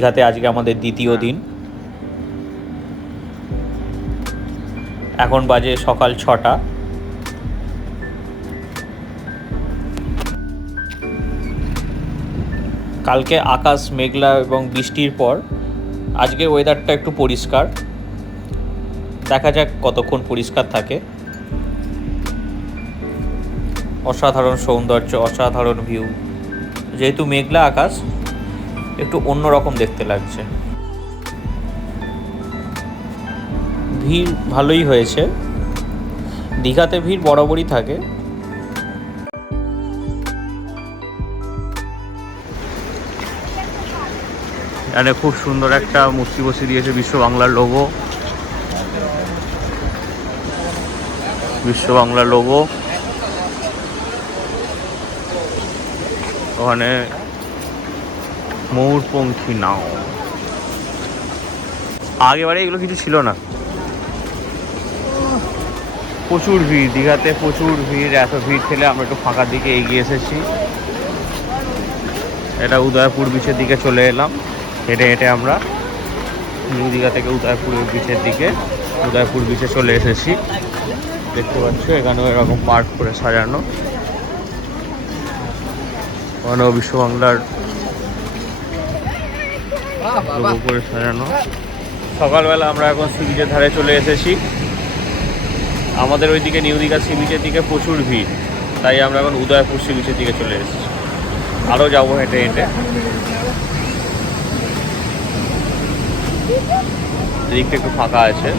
দীঘাতে আজকে আমাদের দ্বিতীয় দিন। এখন বাজে সকাল 6টা। কালকে আকাশ মেঘলা এবং বৃষ্টির পর আজকে ওয়েদারটা একটু পরিষ্কার। দেখা যাক কতক্ষণ পরিষ্কার থাকে। অসাধারণ সৌন্দর্য, অসাধারণ ভিউ। যেহেতু মেঘলা আকাশ, একটু অন্যরকম দেখতে লাগছে। ভিড় ভালোই হয়েছে। দীঘাতে ভিড় বরাবরই থাকে। এখানে খুব সুন্দর একটা মূর্তি বসিয়ে দিয়েছে, বিশ্ব বাংলার লোগো। বিশ্ব বাংলার লোগো। ওখানে ময়ূরপঙ্খী নাও। আগেবারে এগুলো কিছু ছিল না। প্রচুর ভিড় দীঘাতে, প্রচুর ভিড়। এত ভিড় ঠেলে আমরা একটু ফাঁকার দিকে এগিয়ে এসেছি। এটা উদয়পুর বিচের দিকে চলে এলাম। হেঁটে হেঁটে আমরা নিউ দীঘা থেকে উদয়পুর বিচের দিকে, উদয়পুর বিচে চলে এসেছি। দেখতে পাচ্ছ এখানেও এরকম পার্ক করে সাজানো। ওখানেও বিশ্ব বাংলার লোগো করে সাজানো। সকালবেলা আমরা এখন সি বিচের ধারে চলে এসেছি। আমাদের ওইদিকে নিউ দীঘা সি বিচের দিকে প্রচুর ভিড়, তাই আমরা এখন উদয়পুর সি বিচের দিকে চলে এসেছি। আরও যাবো হেঁটে হেঁটে। এদিকটা একটু ফাঁকা আছে।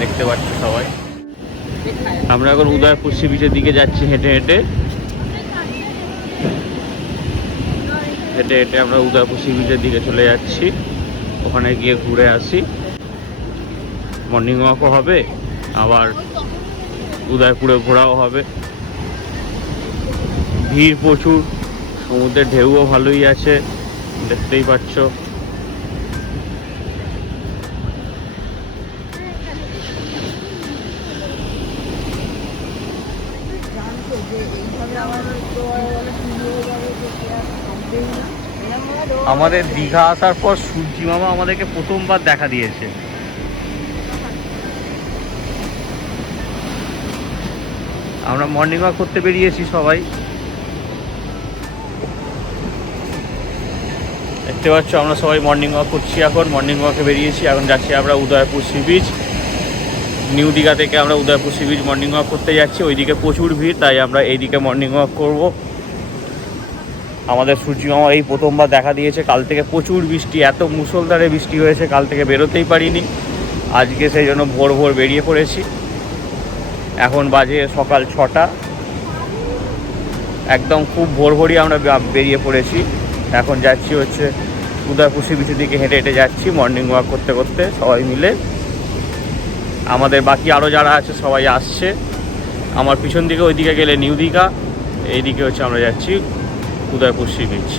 দেখতে পাচ্ছ সবাই। আমরা এখন উদয়পুর সি বিচের দিকে যাচ্ছি হেঁটে হেঁটে। হেঁটে হেঁটে আমরা উদয়পুর সি বিচের দিকে চলে যাচ্ছি। ওখানে গিয়ে ঘুরে আসি। মর্নিং ওয়াকও হবে, আবার উদয়পুরে ঘোরাও হবে। ভিড় প্রচুর, সমুদ্রের ঢেউও ভালোই আছে, দেখতেই পাচ্ছ। আমাদের দীঘা আসার পর সূর্যি মামা আমাদেরকে প্রথমবার দেখা দিয়েছে। আমরা মর্নিং ওয়াক করতে বেরিয়েছি সবাই। দেখতে পাচ্ছ আমরা সবাই মর্নিং ওয়াক করছি। এখন মর্নিং ওয়াকে বেরিয়েছি। এখন যাচ্ছি আমরা Udaipur sea beach. New Digha থেকে আমরা Udaipur sea beach morning walk করতে যাচ্ছি। ওইদিকে প্রচুর ভিড়, তাই আমরা এইদিকে মর্নিং ওয়াক করব। আমাদের সূর্যি মামা এই প্রথমবার দেখা দিয়েছে। কাল থেকে প্রচুর বৃষ্টি, এত মুষলধারে বৃষ্টি হয়েছে, কাল থেকে বেরোতেই পারিনি। আজকে সেই জন্য ভোর ভোর বেরিয়ে পড়েছি। এখন বাজে সকাল 6টা। একদম খুব ভোর ভোরই আমরা বেরিয়ে পড়েছি। এখন যাচ্ছি হচ্ছে উদয়পুর সি বিচের দিকে হেঁটে হেঁটে যাচ্ছি মর্নিং ওয়াক করতে করতে সবাই মিলে। আমাদের বাকি আরও যারা আছে সবাই আসছে। আমার পিছন দিকে ওইদিকে গেলে নিউ দীঘা, এইদিকে হচ্ছে আমরা যাচ্ছি উদয়পুর সি বিচ।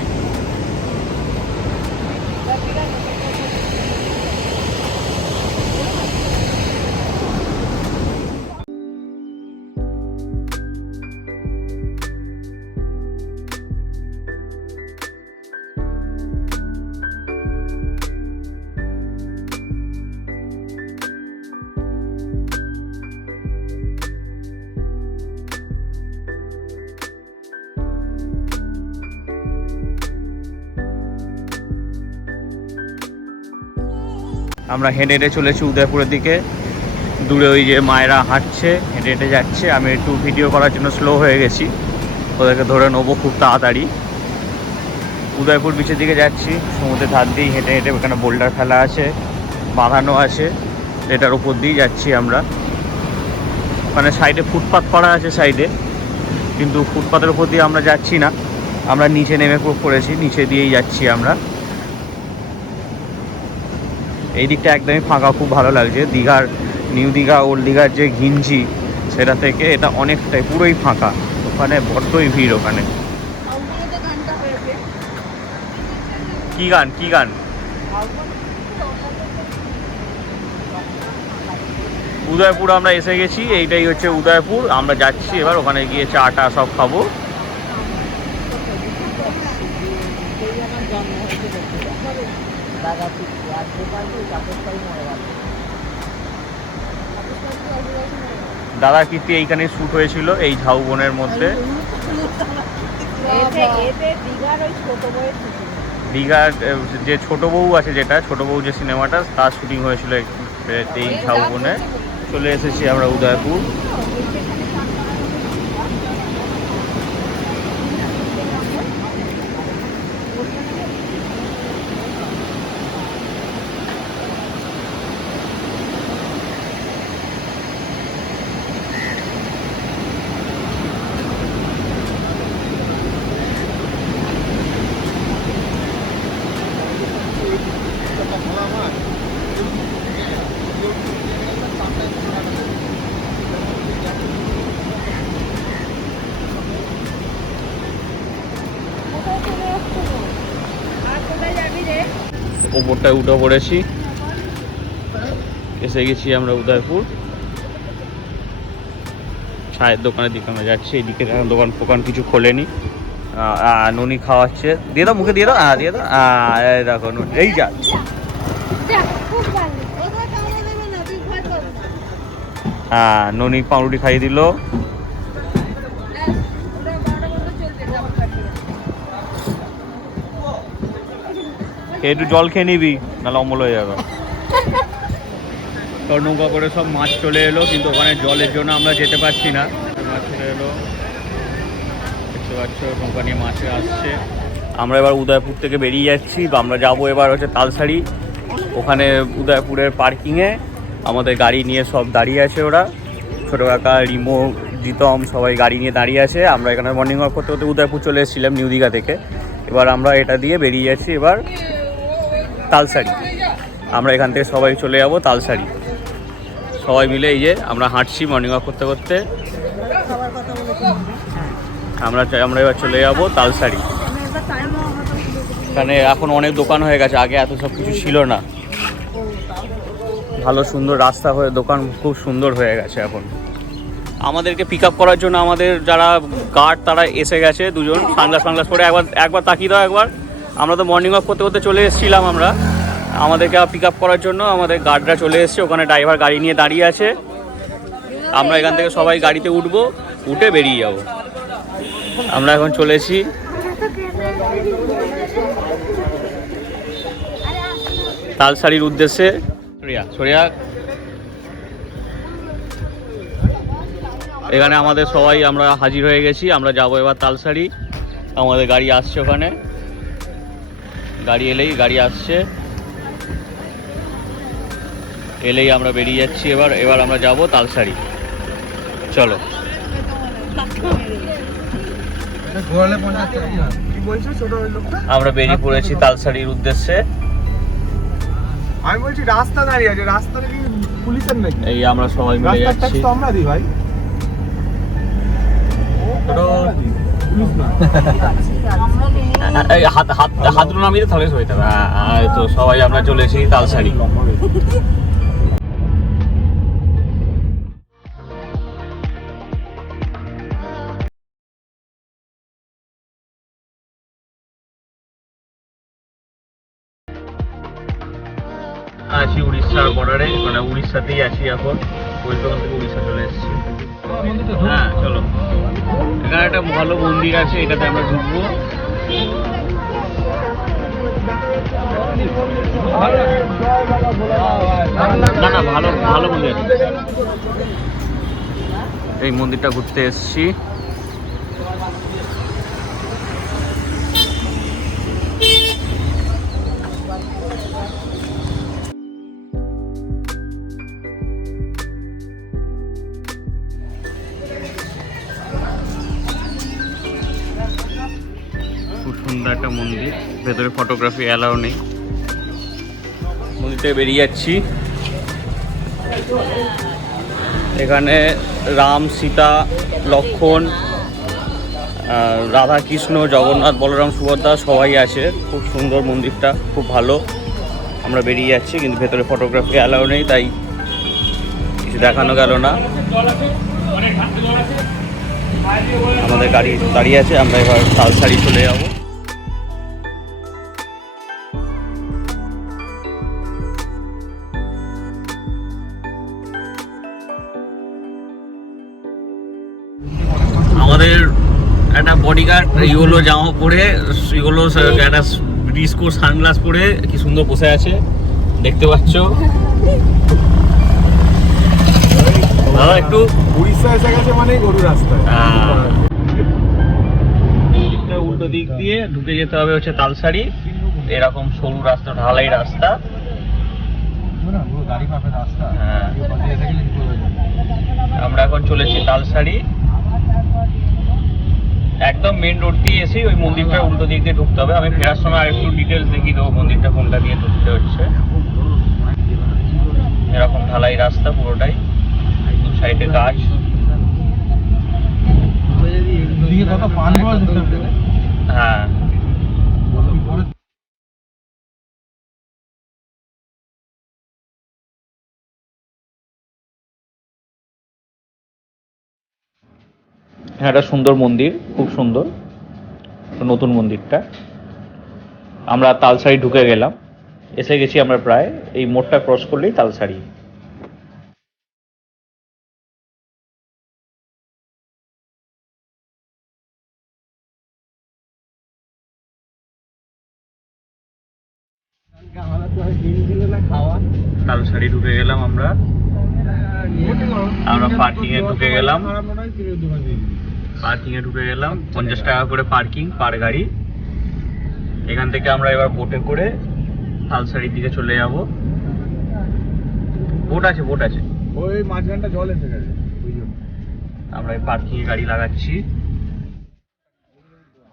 আমরা হেঁটে হেঁটে চলেছি উদয়পুরের দিকে। দূরে ওই যে মায়েরা হাঁটছে, হেঁটে হেঁটে যাচ্ছে। আমি একটু ভিডিও করার জন্য স্লো হয়ে গেছি, ওদেরকে ধরে নেবো খুব তাড়াতাড়ি। উদয়পুর বিচের দিকে যাচ্ছি, সমুদ্রের ধার দিয়েই হেঁটে হেঁটে। ওখানে বোল্ডার ফেলা আছে, বাঁধানো আছে, এটার উপর দিয়েই যাচ্ছি আমরা। ওখানে সাইডে ফুটপাথ করা আছে সাইডে, কিন্তু ফুটপাথের উপর দিয়ে আমরা যাচ্ছি না, আমরা নিচে নেমে পড়েছি, নিচে দিয়েই যাচ্ছি আমরা। এই দিকটা একদমই ফাঁকা, খুব ভালো লাগছে। দীঘার নিউ দীঘা ওল্ড দীঘার যে ঘিঞ্জি, সেটা থেকে এটা অনেকটাই পুরোই ফাঁকা। ওখানে বড্ডই ভিড়। ওখানে কি গান কি গান? উদয়পুর আমরা এসে গেছি, এইটাই হচ্ছে উদয়পুর। আমরা যাচ্ছি এবার ওখানে গিয়ে চা টা সব খাবো। দাদা কীর্তি এইখানে শ্যুট হয়েছিল, এই ঝাউবনের মধ্যে। দীঘার যে ছোট বউ আছে, যেটা ছোট বউ যে সিনেমাটা, তার শুটিং হয়েছিল এই ঝাউবনে। চলে এসেছি আমরা উদয়পুর। ওপরটায় উঠে পড়েছি, এসে গেছি আমরা উদয়পুর। চায়ের দোকানের দিকে আমরা যাচ্ছি, এইদিকে দোকান ফোকান কিছু খোলেনি। ননি খাওয়াচ্ছে, দিয়ে দাও মুখে, দিয়ে দাও, দিয়ে দাও। দেখো এই যা, ননি পাউরুটি খাইয়ে দিল। একটু জল খেয়ে নিবি, নাহলে অম্বল হয়ে যাবে। তোর নৌকা করে সব মাছ চলে এলো, কিন্তু ওখানে জলের জন্য আমরা যেতে পারছি না। মাছ চলে এলো, দেখতে পাচ্ছ নৌকা নিয়ে মাছে আসছে। আমরা এবার উদয়পুর থেকে বেরিয়ে যাচ্ছি, আমরা যাবো এবার হচ্ছে তালসারি। ওখানে উদয়পুরের পার্কিংয়ে আমাদের গাড়ি নিয়ে সব দাঁড়িয়ে আছে ওরা, ছোটো কাকা, রিমো, জিতম, সবাই গাড়ি নিয়ে দাঁড়িয়ে আছে। আমরা এখানে মর্নিং ওয়াক করতে করতে উদয়পুর চলে এসেছিলাম নিউ দীঘা থেকে। এবার আমরা এটা দিয়ে বেরিয়ে যাচ্ছি এবার তালসারি। আমরা এখান থেকে সবাই চলে যাব তালসারি, সবাই মিলে। এই যে আমরা হাঁটছি মর্নিং ওয়াক করতে করতে, আমরা এবার চলে যাব তালসারি। এখানে এখন অনেক দোকান হয়ে গেছে, আগে এত সব কিছু ছিল না। ভালো সুন্দর রাস্তা হয়ে দোকান খুব সুন্দর হয়ে গেছে এখন। আমাদেরকে পিক আপ করার জন্য আমাদের যারা গার্ড তারা এসে গেছে, দুজন সানগ্লাস পরে। একবার তাকিয়ে দাও একবার। আমরা তো মর্নিং ওয়াক করতে করতে চলে এসেছিলাম, আমাদেরকে পিক আপ করার জন্য আমাদের গার্ডরা চলে এসেছে। ওখানে ড্রাইভার গাড়ি নিয়ে দাঁড়িয়ে আছে। আমরা এখান থেকে সবাই গাড়িতে উঠবো, উঠে বেরিয়ে যাব। আমরা এখন চলেছি তালসারির উদ্দেশ্যে। সরিয়া এখানে আমাদের সবাই আমরা হাজির হয়ে গেছি। আমরা যাবো এবার তালসারি। আমাদের গাড়ি আসছে, ওখানে গাড়ি এলেই, গাড়ি আসছে এলেই আমরা বেরিয়ে যাচ্ছি। এবার আমরা যাব তালসারি। চলো, আমরা বেরিয়ে পড়েছি তালসারির উদ্দেশ্যে। আমি বলছি রাস্তা দাঁড়িয়ে আছে, রাস্তাটা কি পুলিশের নাকি? এই আমরা সবাই মিলে যাচ্ছি। আমরা দিই ভাই, হাত নামিয়ে তাহলে হইতে হবে। তো সবাই আমরা চলে এসেছি তালসারি। আছি উড়িষ্যার বর্ডারে, মানে উড়িষ্যাতেই আছি এখন। ওয়েস্ট বেঙ্গল থেকে উড়িষ্যা চলে এসেছি। হ্যাঁ চলো, এখানে একটা ভালো মন্দির আছে, এটাতে আমরা ঢুকবো। না ভালো ভালো মন্দির। এই মন্দিরটা ঘুরতে এসেছি। খুব সুন্দর একটা মন্দির, ভেতরে ফটোগ্রাফি অ্যালাউ নেই। মন্দির থেকে বেরিয়ে যাচ্ছি। এখানে রাম, সীতা, লক্ষ্মণ, রাধা কৃষ্ণ, জগন্নাথ, বলরাম, সুভদ্রা সবাই আছে। খুব সুন্দর মন্দিরটা, খুব ভালো। আমরা বেরিয়ে যাচ্ছি, কিন্তু ভেতরে ফটোগ্রাফি অ্যালাউ নেই, তাই কিছু দেখানো গেল না। আমাদের গাড়ি দাঁড়িয়ে আছে, আমরা এবার তালসারি চলে যাব। আমাদের একটা বডিগার্ড ইয়েলো জামা পরে, ইয়েলো একটা ডিস্কো সানগ্লাস পরে কি সুন্দর বসে আছে, দেখতে পাচ্ছ। দাদা একটু উড়িষ্যা এসে গেছে মানে গরু রাস্তায়। উল্টো দিক দিয়ে ঢুকে যেতে হবে হচ্ছে তালসারি। এরকম সরু রাস্তা, ঢালাই রাস্তা। হ্যাঁ, আমরা এখন চলেছি তালসারি। একদম মেন রোড দিয়ে এসে ওই মন্দিরটার উল্টো দিক দিয়ে ঢুকতে হবে। আমি ফেরার সময় আর একটু ডিটেলস দেখিয়ে দেবো মন্দিরটা কোনটা দিয়ে ঢুকতে হচ্ছে। এরকম ঢালাই রাস্তা পুরোটাই, দু সাইডে গাছ। হ্যাঁ, হ্যাঁ, এটা সুন্দর মন্দির, খুব সুন্দর নতুন মন্দিরটা। আমরা তালসারি ঢুকে গেলাম, এসে গেছি আমরা প্রায়। এই মোড়টা ক্রস করলেই তালসারি। তালসারি ঢুকে গেলাম আমরা। পার্কিং এ ঢুকে গেলাম। 50 টাকা করে পার্কিং পার গাড়ি। এখান থেকে আমরা এবার বোটে করে তালসারির দিকে চলে যাব। বোট আছে ওই মাঝখানটা জল এসে গেছে। আমরা এই পার্কিং এ গাড়ি লাগাচ্ছি।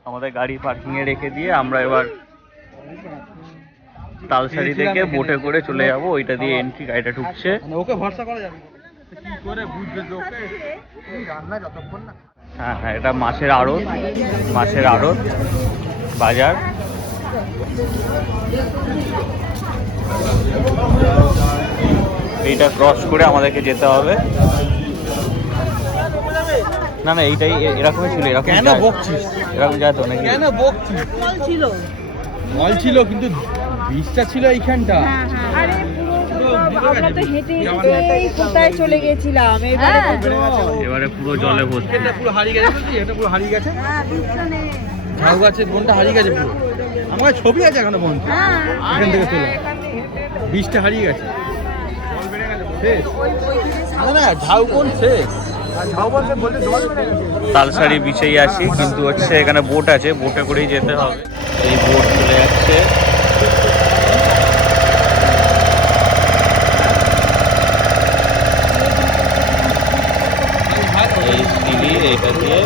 আমাদের গাড়ি পার্কিং এ রেখে দিয়ে আমরা এবার তালসারি থেকে বোটে করে চলে যাব। ওইটা দিয়ে এন্ট্রি, গাড়িটা ঢুকছে। ওকে ভরসা করা যাবে কি করে, বুঝবে ওকে রান্না যতক্ষণ না। হ্যাঁ হ্যাঁ, এটা মাছের আড়ত, বাজার। এইটা ক্রস করে আমাদেরকে যেতে হবে। না না, এইটাই এরকমই ছিল। এরকম কেন বকছিস? এরকম যায় তো নাকি? কেন বকছিস? জল ছিল কিন্তু বীজটা ছিল এইখানটা। আরে আমরা তো হেঁটে হেঁটেই কোথায় চলে গেছিলাম। এবারে পুরো জলে ভর্তি। এটা পুরো হারিয়ে গেছে, এটা পুরো হারিয়ে গেছে। ঝাউ গাছের বনটা হারিয়ে গেছে পুরো। আমার ছবি আছে এখনো বন, এখান থেকে তোলা। বীজটা হারিয়ে গেছে। শেষ না, ঝাউ কোন শেষ। তালসারি বিচেই আছি, কিন্তু হচ্ছে এখানে বোট আছে, বোটে করেই যেতে হবে। এই বোট চলে যাচ্ছে। এই সিঁড়ি, এইটা দিয়ে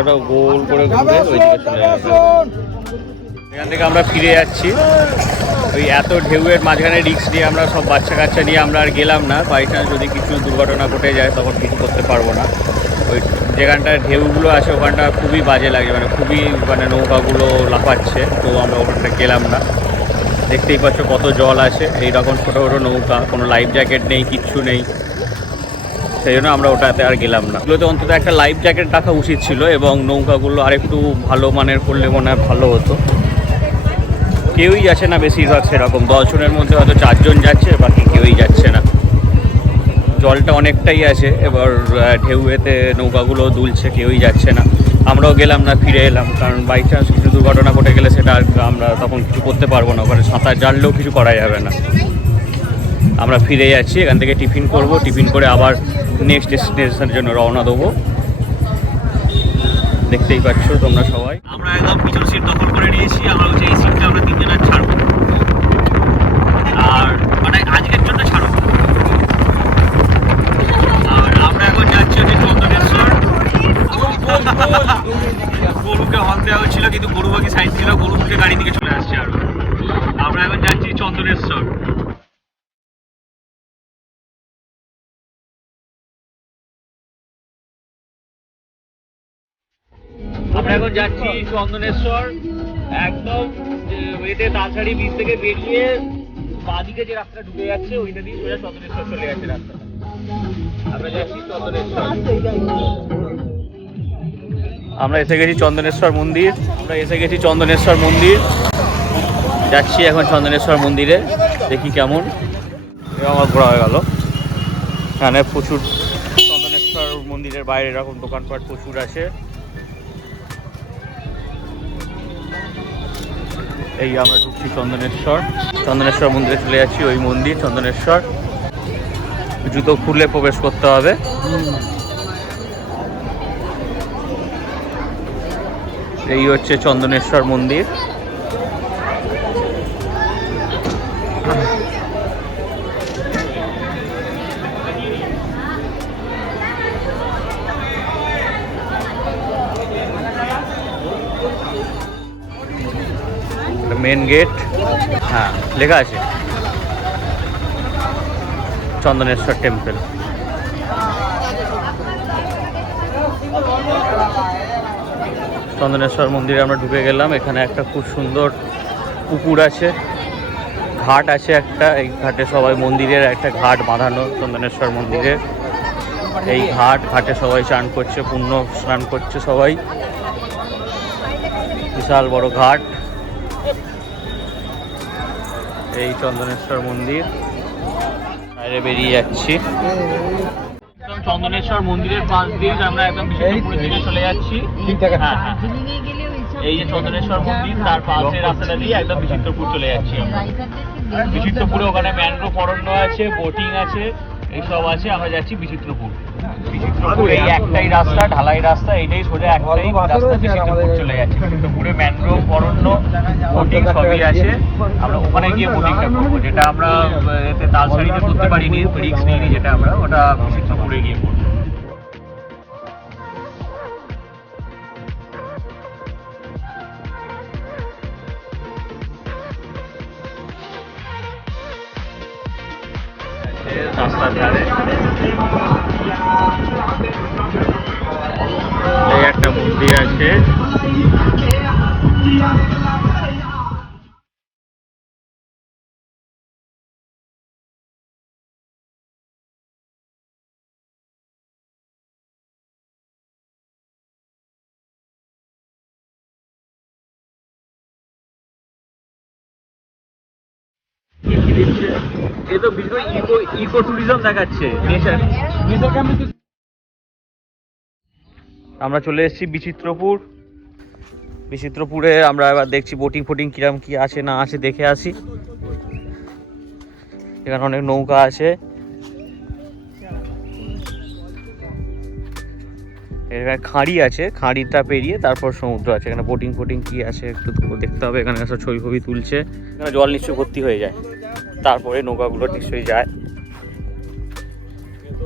ওটা গোল করে ঘুরে ওইদিকে চলে যাবে। এখান থেকে আমরা ফিরে যাচ্ছি। ওই এত ঢেউয়ের মাঝখানে রিস্ক নিয়ে আমরা সব বাচ্চা কাচ্চা নিয়ে আমরা আর গেলাম না। বাই চান্স যদি কিছু দুর্ঘটনা ঘটে যায় তখন কিছু করতে পারবো না। ওই যেখানটা ঢেউগুলো আছে ওখানটা খুবই বাজে লাগে, মানে খুবই নৌকাগুলো লাফাচ্ছে, তো আমরা ওখানটা গেলাম না। দেখতেই পাচ্ছ কত জল আছে, এইরকম ছোটো ছোটো নৌকা, কোনো লাইফ জ্যাকেট নেই, কিচ্ছু নেই। সেই জন্য আমরা ওটাতে আর গেলাম না। এগুলোতে অন্তত একটা লাইফ জ্যাকেট রাখা উচিত ছিল, এবং নৌকাগুলো আরেকটু ভালো মানের করলে মনে হয় ভালো হতো। কেউই যাচ্ছে না বেশিরভাগ, সেরকম 10 জনের মধ্যে হয়তো 4 জন যাচ্ছে, বাকি কেউই যাচ্ছে না। জলটা অনেকটাই আছে, এবার ঢেউয়েতে নৌকাগুলো দুলছে, কেউই যাচ্ছে না। আমরাও গেলাম না, ফিরে এলাম, কারণ বাই চান্স কিছু দুর্ঘটনা ঘটে গেলে সেটা আমরা তখন কিছু করতে পারবো না, ওখানে সাঁতার জানলেও কিছু করা যাবে না। আমরা ফিরে যাচ্ছি, এখান থেকে টিফিন করব, টিফিন করে আবার নেক্সট ডেস্টিনেশনের জন্য রওনা দেবো। দেখতেই পাচ্ছ তোমরা সবাই। আমরা একদম পিছন সিট দখল করে নিয়েছি। আমরা হচ্ছে এই সিটটা আমরা 3 জনের ছাড়বো, আর মানে আজকের জন্য ছাড়বো। আর আমরা এখন যাচ্ছি হচ্ছে চন্দনেশ্বর। গরুকে হল দেওয়া হচ্ছিল, কিন্তু গরু বাকি সাইড ছিল, গরু উঠে গাড়ি দিকে চলে আসছে। আর আমরা এখন যাচ্ছি চন্দনেশ্বর। আমরা এখন যাচ্ছি চন্দনেশ্বর, একদম এতে তালসারি বীজ থেকে বেরিয়ে বাঁদিকে যে রাস্তা ঢুকে যাচ্ছে ওইটা দিয়ে সোজা চন্দনেশ্বর চলে যাচ্ছে রাস্তা। আমরা যাচ্ছি চন্দনেশ্বর। আমরা এসে গেছি চন্দনেশ্বর মন্দির। যাচ্ছি এখন চন্দনেশ্বর মন্দিরে, দেখি কেমন। আমার ঘোরা হয়ে গেল। এখানে প্রচুর চন্দনেশ্বর মন্দিরের বাইরে এরকম দোকানপাট প্রচুর আছে। এই আমরা ঢুকছি চন্দনেশ্বর মন্দিরে চলে যাচ্ছি। ওই মন্দির চন্দনেশ্বর, জুতো খুলে প্রবেশ করতে হবে। এই হচ্ছে চন্দনেশ্বর মন্দির। মেন গেট, হ্যাঁ লেখা আছে চন্দনেশ্বর টেম্পল। চন্দনেশ্বর মন্দিরে আমরা ঢুকে গেলাম। এখানে একটা খুব সুন্দর পুকুর আছে, ঘাট আছে একটা। এই ঘাটে সবাই, মন্দিরের একটা ঘাট বাঁধানো চন্দনেশ্বর মন্দিরে। এই ঘাটে সবাই চান করছে, পুণ্য স্নান করছে সবাই। বিশাল বড় ঘাট। এই চন্দনেশ্বর মন্দির, বাইরে বেরিয়ে যাচ্ছি। চন্দনেশ্বর মন্দিরের পাশ দিয়ে আমরা একদম বিষ্ণুপুরের দিকে চলে যাচ্ছি। হ্যাঁ, এই যে চন্দনেশ্বর মন্দির, তার পাশের রাস্তাটা দিয়ে একদম বিচিত্রপুর চলে যাচ্ছি আমরা। বিচিত্রপুরে ওখানে ম্যানগ্রোভ অরণ্য আছে, বোটিং আছে, এইসব আছে। আমরা যাচ্ছি বিচিত্রপুর। এই একটাই রাস্তা, ঢালাই রাস্তা, এইটাই সোজা একটাই রাস্তা বিচিত্রপুর চলে যাচ্ছে। বিচিত্রপুরে ম্যানগ্রোভ অরণ্য, বোটিং সবই আছে। আমরা ওখানে গিয়ে বোটিংটা করবো, যেটা আমরা এতে তালসারিতে করতে পারিনি, রিস্ক নিইনি যেটা আমরা, ওটা বিচিত্রপুরে গিয়ে করবো। রাস্তার ধারে এই একটা মন্দির আছে। এ তো ইকো ট্যুরিজম দেখাচ্ছে। আমরা চলে এসেছি বিচিত্রপুরে। আমরা এবার দেখছি বোটিং কিরম কি আছে না আছে, দেখে আসি। এখানে অনেক নৌকা আছে। এখানে খাঁড়ি আছে, খাঁড়িটা পেরিয়ে তারপর সমুদ্র আছে। এখানে বোটিং কি আছে একটু দেখতে হবে। এখানে সব ছবি তুলছে। এখানে জল নিশ্চয়ই ভর্তি হয়ে যায়, তারপরে নৌকাগুলো নিশ্চয়ই যায়।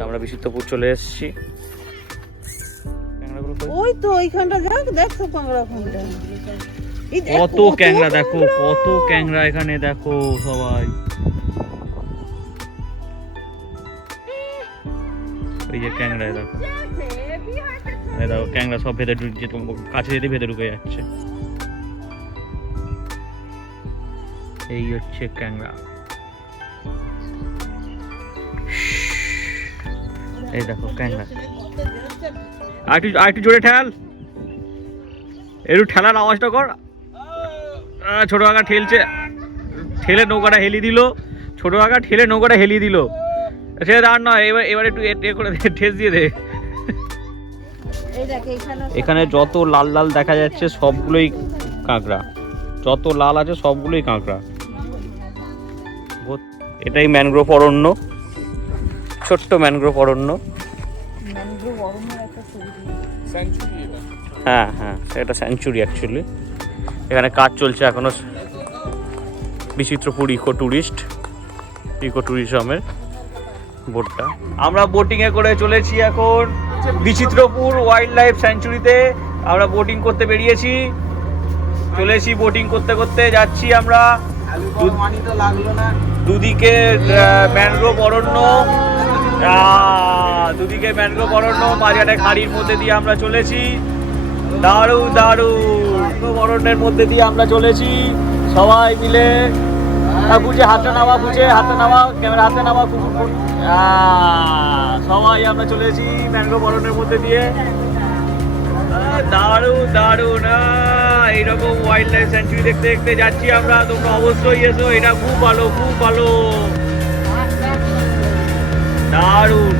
আমরা বিচিত্রপুর চলে এসেছি। ওই তো ওইখানটা দেখছো ক্যাংরাখানটা, কত ক্যাংরা দেখো, কত ক্যাংরা এখানে দেখো সবাই। ওই যে ক্যাংরা দেখো, দেখো ক্যাংরা সব ভেতরে ঢুকছে, কাছে যেতে ভেতরে ঢুকে যাচ্ছে। এই হচ্ছে ক্যাংরা। এই দেখো ক্যাংরা। আর একটু জোরে ঠেল, একটু ঠেলার আওয়াজটা কর। ছোট কাকা ঠেলে নৌকাটা হেলিয়ে দিল। সে আর নয়, এবার একটু করে ঠেস দিয়ে দে। এখানে যত লাল লাল দেখা যাচ্ছে সবগুলোই কাঁকড়া, যত লাল আছে সবগুলোই কাঁকড়া। এটাই ম্যানগ্রোভ অরণ্য, ছোট্ট ম্যানগ্রোভ অরণ্য। হ্যাঁ, এটা স্যাংচুরি অ্যাকচুয়ালি। এখানে কাজ চলছে এখনো। বিচিত্রপুর ইকো ট্যুরিজমের বোটটা। আমরা বোটিংয়ে করে চলেছি এখন বিচিত্রপুর ওয়াইল্ড লাইফ স্যাংচুরিতে। আমরা বোটিং করতে বেরিয়েছি, চলেছি বোটিং করতে যাচ্ছি আমরা। দুদিকে ম্যানগ্রোভ অরণ্য, মাঝখানে খাড়ির মধ্যে দিয়ে আমরা চলেছি। দারুণ দারুণ অরণ্যের মধ্যে দিয়ে আমরা চলেছি সবাই মিলে। বুঝে হাতে নামা, বুঝে হাতে নামা, ক্যামেরা হাতে নামা, সবাই আমরা চলেছি ম্যানগ্রোভ অরণ্যের মধ্যে দিয়ে। দারুণ দারুণ এইরকম ওয়াইল্ড লাইফ স্যাঞ্চুরি দেখতে দেখতে যাচ্ছি আমরা। তোমরা অবশ্যই এসো, এটা খুব ভালো, খুব ভালো, দারুণ।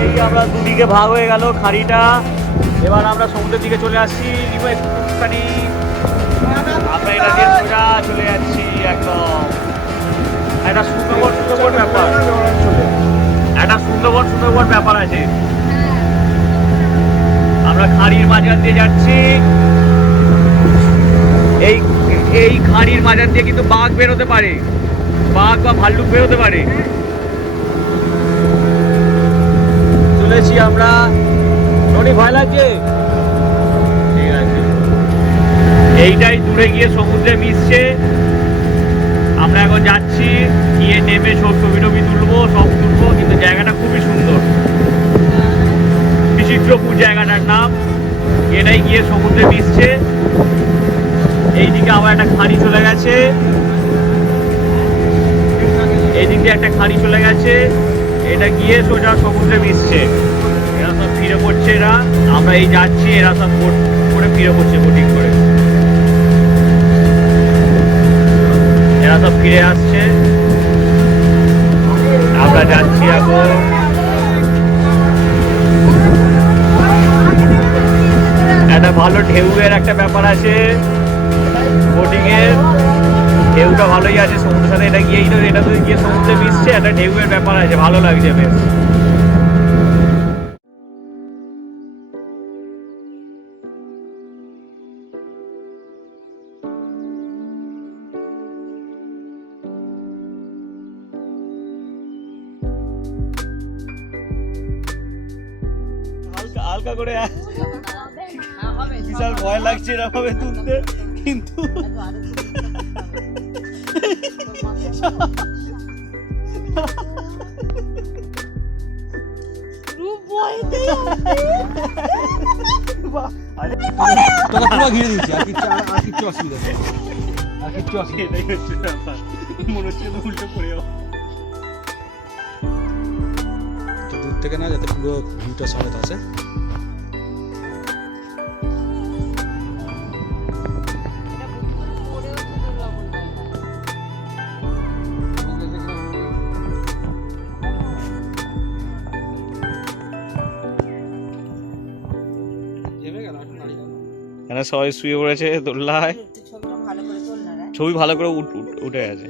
এই আমরা দুদিকে ভাগ হয়ে গেল খাড়িটা, এবার আমরা সমুদ্রের দিকে চলে আসছি। একটুখানি আমরা এটা দিয়ে সোজা চলে যাচ্ছি একদম। একটা সুন্দরবন সুন্দরবন ব্যাপার, একটা সুন্দরবন ব্যাপার আছে। আমরা খাড়ির মাঝখান দিয়ে যাচ্ছি। এই খাড়ির মাঝখান দিয়ে কিন্তু বাঘ বেরোতে পারে, বাঘ বা ভাল্লুক বেরোতে পারে। চলেছি আমরা। ননি ভয় লাগছে? ঠিক আছে, এইটাই দূরে গিয়ে সমুদ্রে মিশছে। আমরা এখন যাচ্ছি, গিয়ে নেমে সব ছবি টবি তুলবো, সব তুলবো। কিন্তু জায়গাটা খুবই সুন্দর, বিচিত্রপুর জায়গাটার নাম। এটাই গিয়ে সমুদ্রে মিশছে। এইদিকে আবার একটা খাড়ি চলে গেছে, এইদিক দিয়ে একটা খাড়ি চলে গেছে, এটা গিয়ে সোজা সমুদ্রে মিশছে। এরা সব ফিরে পড়ছে, এরা আমরা এই যাচ্ছি, এরা সব বোট করে ফিরে পড়ছে, বোটিং করে এরা সব ফিরে আসছে। আমরা যাচ্ছি এখন। একটা ভালো ঢেউয়ের একটা ব্যাপার আছে বোটিং এর, ঢেউটা ভালোই আছে সমুদ্রের সাথে। এটা গিয়েই তো, এটা তো গিয়ে সমুদ্রে মিশছে, একটা ঢেউয়ের ব্যাপার আছে, ভালো লাগছে বেশ। হালকা করে বিশাল ভয় লাগছে এরকম তুলতে, কিন্তু তোকে পুরো ঘিরে দিচ্ছি, আর কিচ্ছু অসুবিধা নেই, আর কিচ্ছু অসুবিধা নেই। মনে হচ্ছে উল্টে পড়ে যাবো। দূর থেকে না, যাতে পুরো ভিউটা সমেত আসে। এখানে সবাই শুয়ে পড়েছে দোল্লায়, ছবি ভালো করে উঠে গেছে।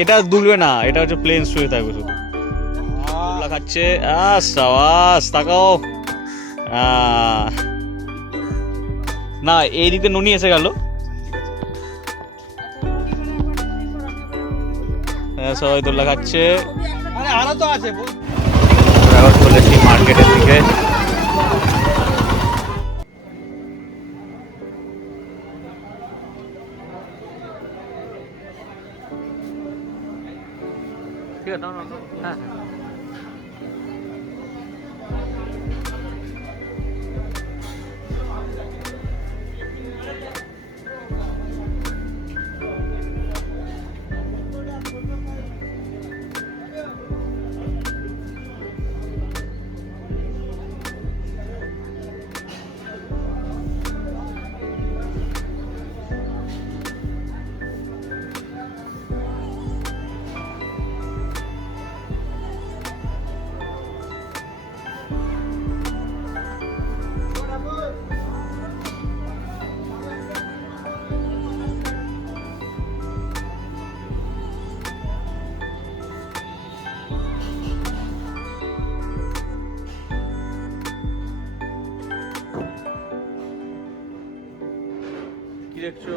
এটা দুলবে না, এটা হচ্ছে প্লেন শুয়ে থাকবে শুধু। দোল্লা খাচ্ছে, সাবাস, তাকাও। না, এই দিকে ননি এসে গেল। সবাই দোল্লা খাচ্ছে। আরো তো আছে। এখন চলেছি মার্কেটের দিকে। ঠিক আছে, হ্যাঁ হ্যাঁ। কি দেখছো?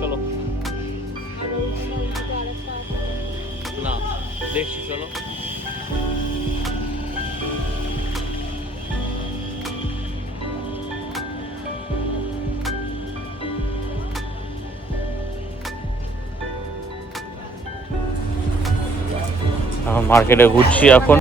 চলো না দেখছি চলো। মার্কেটে ঘুরছি এখন।